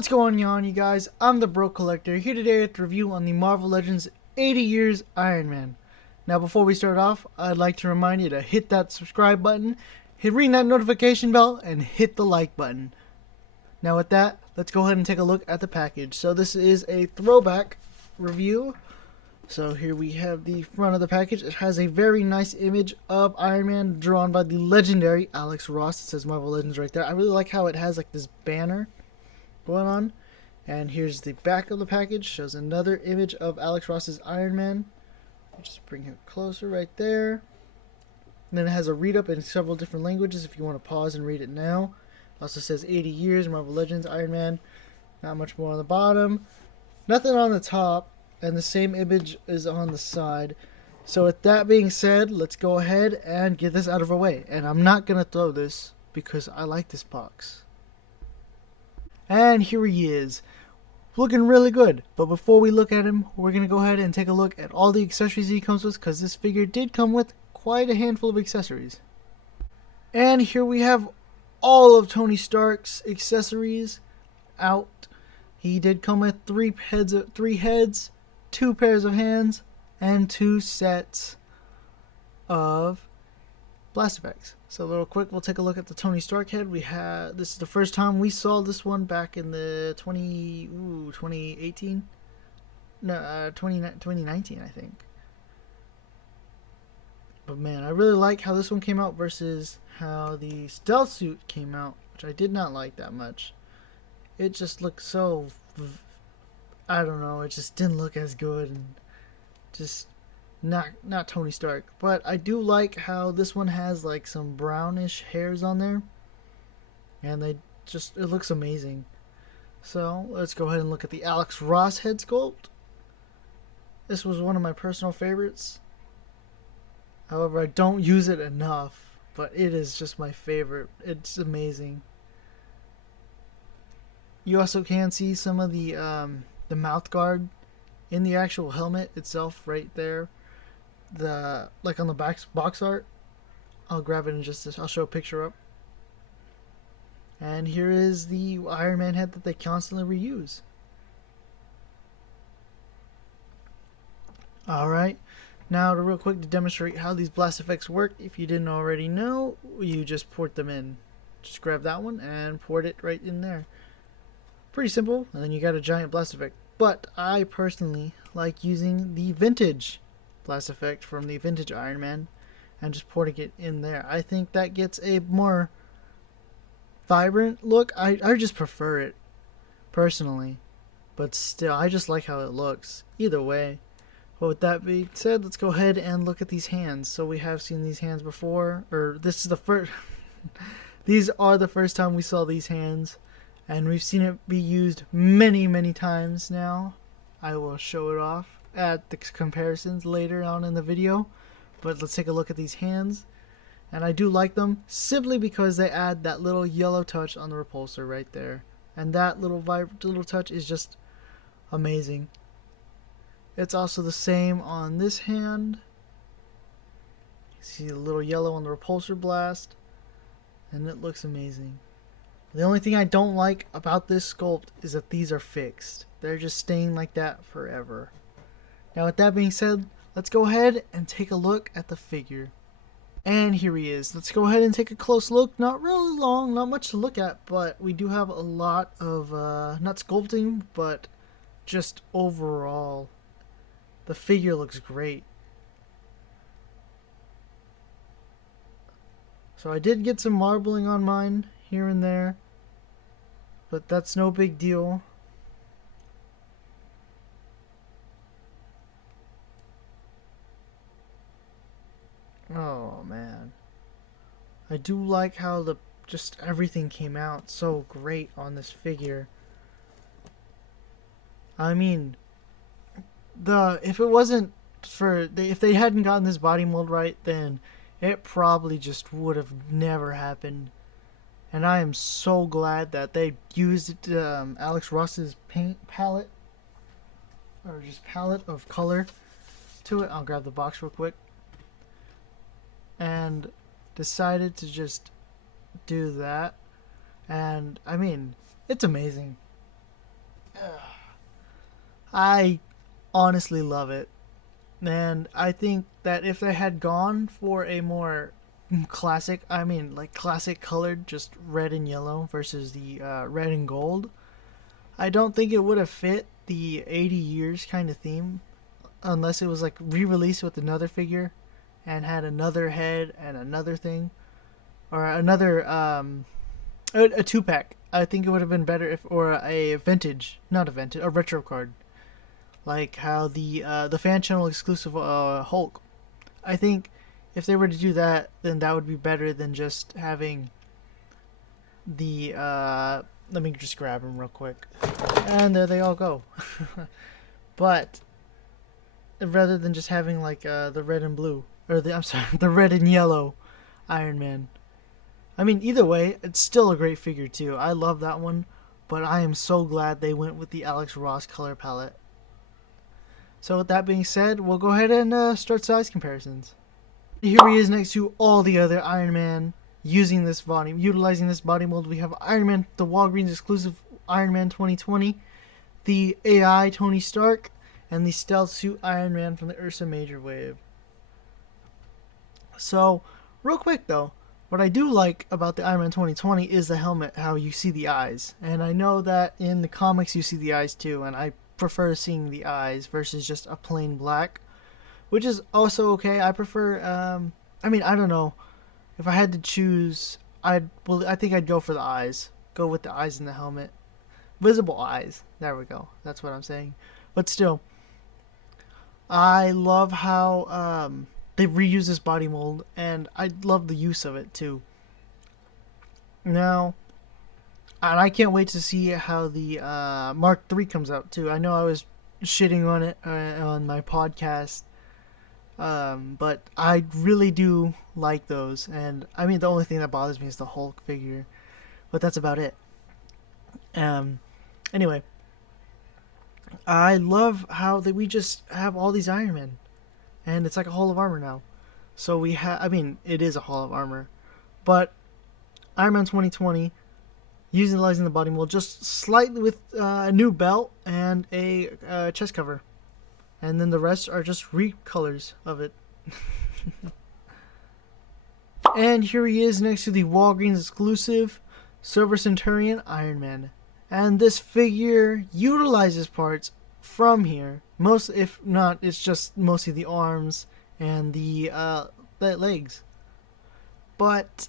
What's going on, you guys? I'm the Bro Collector, here today with a review on the Marvel Legends 80 Years Iron Man. Now before we start off, I'd like to remind you to hit that subscribe button, ring that notification bell, and hit the like button. Now with that, let's go ahead and take a look at the package. So this is a throwback review. So here we have the front of the package. It has a very nice image of Iron Man drawn by the legendary Alex Ross. It says Marvel Legends right there. I really like how it has like this banner going on. And here's the back of the package. Shows another image of Alex Ross's Iron Man. I'll just bring him closer right there. And then it has a read up in several different languages if you want to pause and read it now. It also says 80 years, Marvel Legends, Iron Man. Not much more on the bottom. Nothing on the top. And the same image is on the side. So with that being said, let's go ahead and get this out of our way. And I'm not going to throw this because I like this box. And here he is, looking really good. But before we look at him, we're going to go ahead and take a look at all the accessories he comes with, because this figure did come with quite a handful of accessories. And here we have all of Tony Stark's accessories out. He did come with three heads, 2 pairs of hands, and 2 sets of blast effects. So real quick, we'll take a look at the Tony Stark head. This is the first time we saw this one back in the 2018? No, 2019, I think. But man, I really like how this one came out versus how the stealth suit came out, which I did not like that much. It just looked so, I don't know, it just didn't look as good, and just not Tony Stark. But I do like how this one has like some brownish hairs on there, and it looks amazing. So let's go ahead and look at the Alex Ross head sculpt. This was one of my personal favorites. However, I don't use it enough, but it is just my favorite. It's amazing. You also can see some of the mouth guard in the actual helmet itself right there. Like on the box art. I'll grab it in I'll show a picture up. And here is the Iron Man head that they constantly reuse. Alright, now real quick to demonstrate how these blast effects work. If you didn't already know, you just port them in. Just grab that one and port it right in there. Pretty simple, and then you got a giant blast effect. But I personally like using the vintage blast effect from the vintage Iron Man and just porting it in there. I think that gets a more vibrant look. I just prefer it personally, but still I just like how it looks either way. But with that being said, let's go ahead and look at these hands. So we have seen these hands before, or this is the first these are the first time we saw these hands, and we've seen it be used many times now. I will show it off at the comparisons later on in the video, but let's take a look at these hands. And I do like them simply because they add that little yellow touch on the repulsor right there, and that little touch is just amazing. It's also the same on this hand. You see the little yellow on the repulsor blast, and it looks amazing. The only thing I don't like about this sculpt is that these are fixed. They're just staying like that forever. Now with that being said, let's go ahead and take a look at the figure. And here he is. Let's go ahead and take a close look. Not really long, not much to look at, but we do have a lot of, not sculpting, but just overall. The figure looks great. So I did get some marbling on mine here and there, but that's no big deal. Oh man, I do like how just everything came out so great on this figure. I mean, if it wasn't for if they hadn't gotten this body mold right, then it probably just would have never happened. And I am so glad that they used Alex Ross's paint palette, or just palette of color to it. I'll grab the box real quick. And decided to just do that. And I mean, it's amazing. I honestly love it. And I think that if they had gone for a more classic, I mean, like classic colored, just red and yellow versus the red and gold, I don't think it would have fit the 80 years kind of theme unless it was like re-released with another figure and had another head and another thing or another a two pack. I think it would have been better if or a vintage, not a vintage, a retro card, like how the fan channel exclusive Hulk. I think if they were to do that, then that would be better than just having the. Let me just grab them real quick, and there they all go. But rather than just having like the red and blue, or the I'm sorry, the red and yellow Iron Man. I mean, either way, it's still a great figure too. I love that one, but I am so glad they went with the Alex Ross color palette. So with that being said, we'll go ahead and start size comparisons. Here he is next to all the other Iron Man utilizing this body mold. We have Iron Man, the Walgreens exclusive Iron Man 2020, the AI Tony Stark, and the stealth suit Iron Man from the Ursa Major wave. So, real quick though, what I do like about the Iron Man 2020 is the helmet, how you see the eyes. And I know that in the comics you see the eyes too, and I prefer seeing the eyes versus just a plain black, which is also okay. I prefer, I mean, I don't know. If I had to choose, I think I'd go for the eyes. Go with the eyes in the helmet. Visible eyes. There we go. That's what I'm saying. But still, I love how they reuse this body mold, and I love the use of it too. Now, and I can't wait to see how the Mark III comes out too. I know I was shitting on it on my podcast, but I really do like those. And I mean, the only thing that bothers me is the Hulk figure, but that's about it. Um, anyway, I love how that we just have all these Iron Men, and it's like a Hall of Armor now. So we have, I mean, it is a Hall of Armor, but Iron Man 2020 utilizing the body mold just slightly with a new belt and a chest cover, and then the rest are just recolors of it. And here he is next to the Walgreens exclusive Silver Centurion Iron Man. And this figure utilizes parts from here. Most, if not, it's just mostly the arms and the legs. But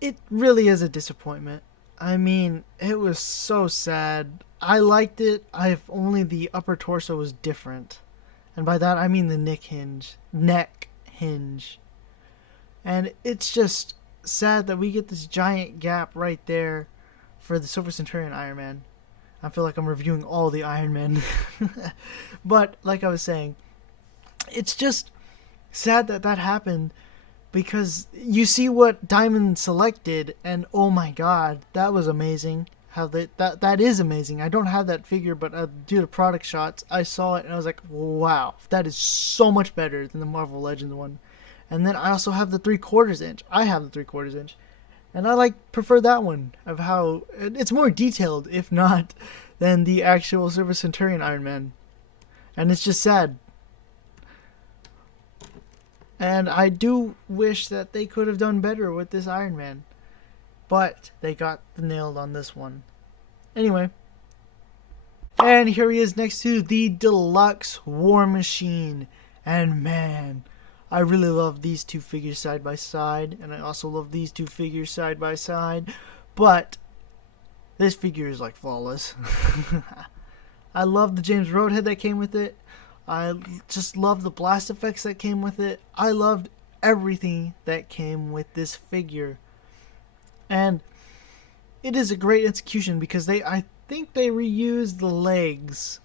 it really is a disappointment. I mean, it was so sad. I liked it. I've only the upper torso was different. And by that I mean the neck hinge. And it's just sad that we get this giant gap right there for the Silver Centurion Iron Man. I feel like I'm reviewing all the Iron Men. But, like I was saying, it's just sad that that happened because you see what Diamond selected, and oh my god, that was amazing. How that is amazing. I don't have that figure, but due to product shots, I saw it and I was like, wow, that is so much better than the Marvel Legends one. And then I also have the 3/4 inch. I have the 3/4 inch, and I prefer that one of how it's more detailed, if not, than the actual Silver Centurion Iron Man. And it's just sad. And I do wish that they could have done better with this Iron Man, but they got nailed on this one. Anyway, and here he is next to the Deluxe War Machine, and man, I really love these two figures side by side, and I also love these two figures side by side, but this figure is like flawless. I love the James Roadhead that came with it. I just love the blast effects that came with it. I loved everything that came with this figure. And it is a great execution because I think they reused the legs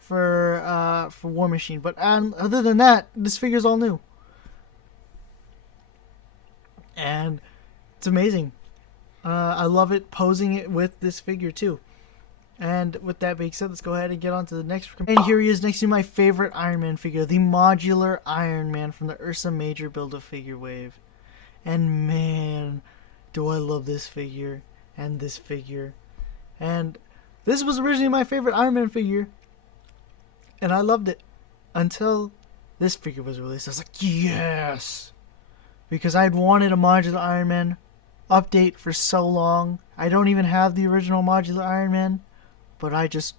for War Machine, but other than that, this figure's all new. And it's amazing. I love it posing it with this figure too. And with that being said, let's go ahead and get on to the next. And here he is next to my favorite Iron Man figure, the Modular Iron Man from the Ursa Major Build-A-Figure wave. And man, do I love this figure and this figure. And this was originally my favorite Iron Man figure. And I loved it until this figure was released. I was like, yes! Because I'd wanted a Modular Iron Man update for so long. I don't even have the original Modular Iron Man, but I just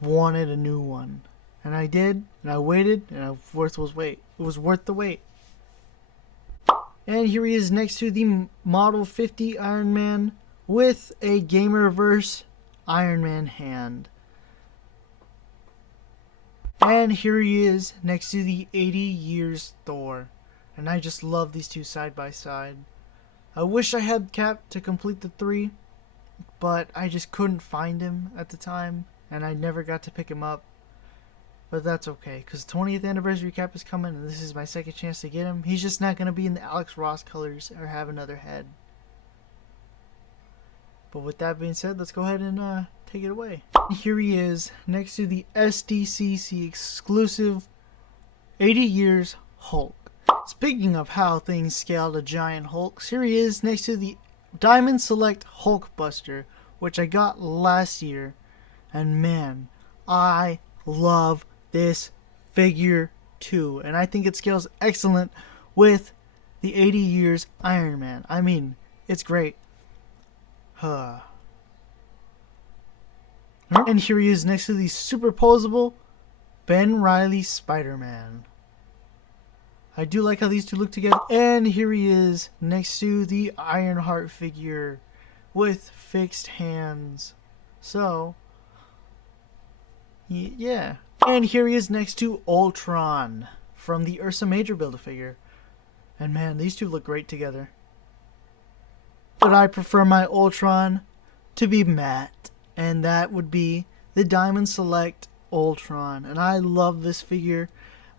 wanted a new one. And I did, and I waited, and it was worth the wait. And here he is next to the Model 50 Iron Man with a Gamerverse Iron Man hand. And here he is next to the 80 Years Thor. And I just love these two side by side. I wish I had Cap to complete the 3, but I just couldn't find him at the time, and I never got to pick him up. But that's okay, because 20th anniversary Cap is coming, and this is my second chance to get him. He's just not going to be in the Alex Ross colors or have another head. But with that being said, let's go ahead and take it away. Here he is, next to the SDCC exclusive 80 Years Hulk. Speaking of how things scale to giant Hulks, here he is next to the Diamond Select Hulkbuster, which I got last year. And man, I love this figure too. And I think it scales excellent with the 80 Years Iron Man. I mean, it's great. And here he is next to the superposable Ben Reilly SpiderMan. I do like how these two look together. And here he is next to the Ironheart figure with fixed hands. So, yeah. And here he is next to Ultron from the Ursa Major Build-A-Figure. And man, these two look great together. But I prefer my Ultron to be matte. And that would be the Diamond Select Ultron. And I love this figure.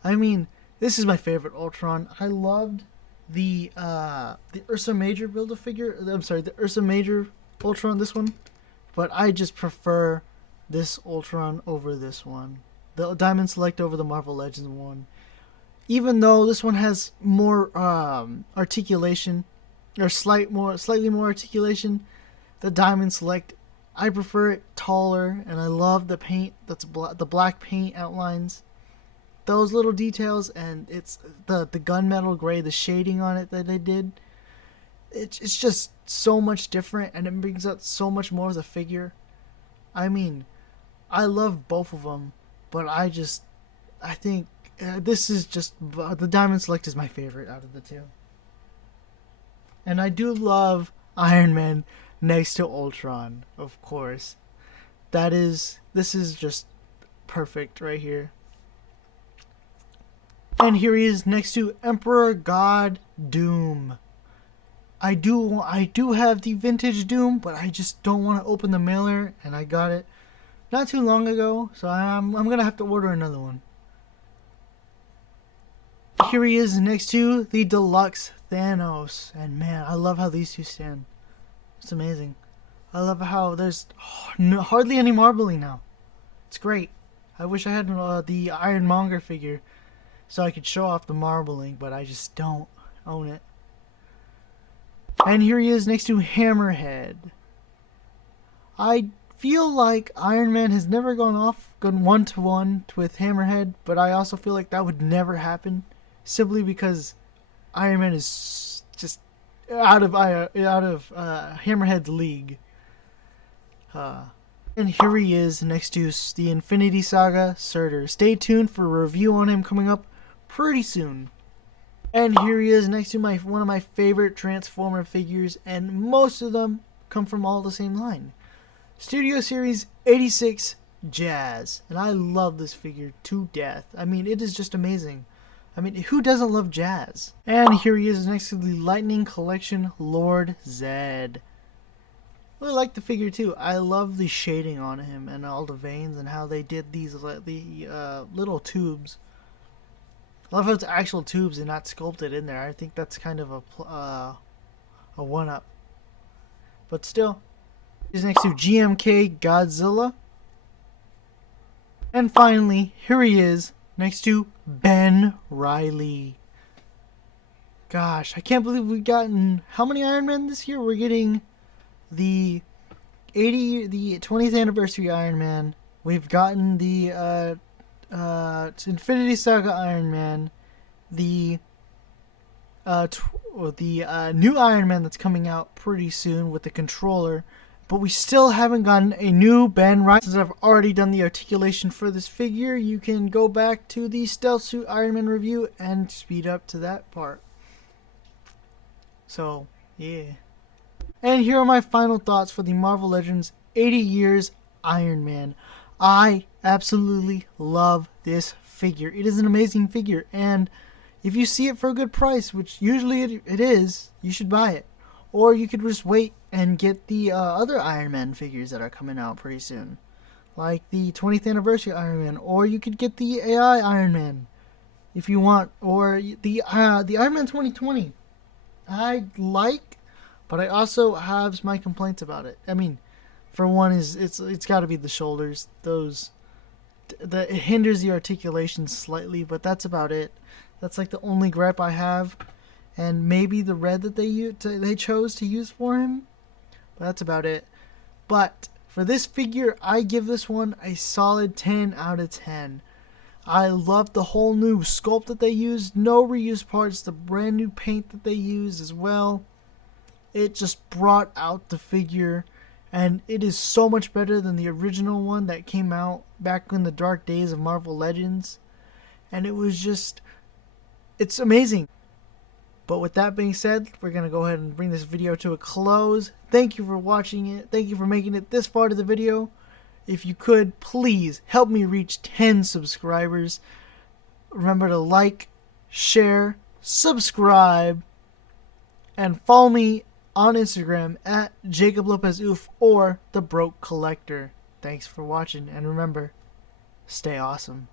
I mean, this is my favorite Ultron. I loved the Ursa Major Build-A-Figure. I'm sorry, the Ursa Major Ultron, this one. But I just prefer this Ultron over this one. The Diamond Select over the Marvel Legends one. Even though this one has more articulation, or slightly more articulation, the Diamond Select, I prefer it taller, and I love the paint. That's the black paint outlines. Those little details, and it's the gunmetal gray, the shading on it that they did. It's just so much different, and it brings out so much more of the figure. I mean, I love both of them, but I think this is just, the Diamond Select is my favorite out of the two. And I do love Iron Man next to Ultron, of course. This is just perfect right here. And here he is next to Emperor God Doom. I do have the vintage Doom, but I just don't want to open the mailer, and I got it not too long ago, so I'm gonna have to order another one. Here he is next to the deluxe Thanos, and man, I love how these two stand. It's amazing. I love how there's hardly any marbling now. It's great. I wish I had the Ironmonger figure so I could show off the marbling, but I just don't own it. And here he is next to Hammerhead. I feel like Iron Man has never gone one-to-one with Hammerhead, but I also feel like that would never happen, simply because Iron Man is just out of Hammerhead's league. And here he is next to the Infinity Saga Surtur. Stay tuned for a review on him coming up pretty soon. And here he is next to one of my favorite Transformer figures, and most of them come from all the same line. Studio Series 86 Jazz. And I love this figure to death. I mean, it is just amazing. I mean, who doesn't love jazz? And here he is next to the Lightning Collection Lord Zedd. I really like the figure too. I love the shading on him and all the veins and how they did the little tubes. I love how it's actual tubes and not sculpted in there. I think that's kind of a one-up. But still, he's next to GMK Godzilla. And finally, here he is next to Ben Reilly. Gosh, I can't believe we've gotten how many Iron Men this year? We're getting the 20th anniversary Iron Man. We've gotten the it's Infinity Saga Iron Man, the new Iron Man that's coming out pretty soon with the controller, but we still haven't gotten a new Ben Reilly. Since I've already done the articulation for this figure, you can go back to the Stealth Suit Iron Man review and speed up to that part. So, yeah. And here are my final thoughts for the Marvel Legends 80 Years Iron Man. I absolutely love this figure. It is an amazing figure, and if you see it for a good price, which usually it is, you should buy it. Or you could just wait and get the other Iron Man figures that are coming out pretty soon. Like the 20th Anniversary Iron Man. Or you could get the AI Iron Man if you want. Or the Iron Man 2020. I like, but I also have my complaints about it. I mean, for one, it's got to be the shoulders. It hinders the articulation slightly, but that's about it. That's like the only gripe I have, and maybe the red that they chose to use for him. But that's about it. But for this figure, I give this one a solid 10 out of 10. I love the whole new sculpt that they used. No reused parts. The brand new paint that they used as well. It just brought out the figure, and it is so much better than the original one that came out back in the dark days of Marvel Legends. And it was just, it's amazing. But with that being said, we're going to go ahead and bring this video to a close. Thank you for watching it. Thank you for making it this far to the video. If you could, please help me reach 10 subscribers. Remember to like, share, subscribe, and follow me on Instagram at Jacob Lopez Oof or The Broke Collector. Thanks for watching, and remember, stay awesome.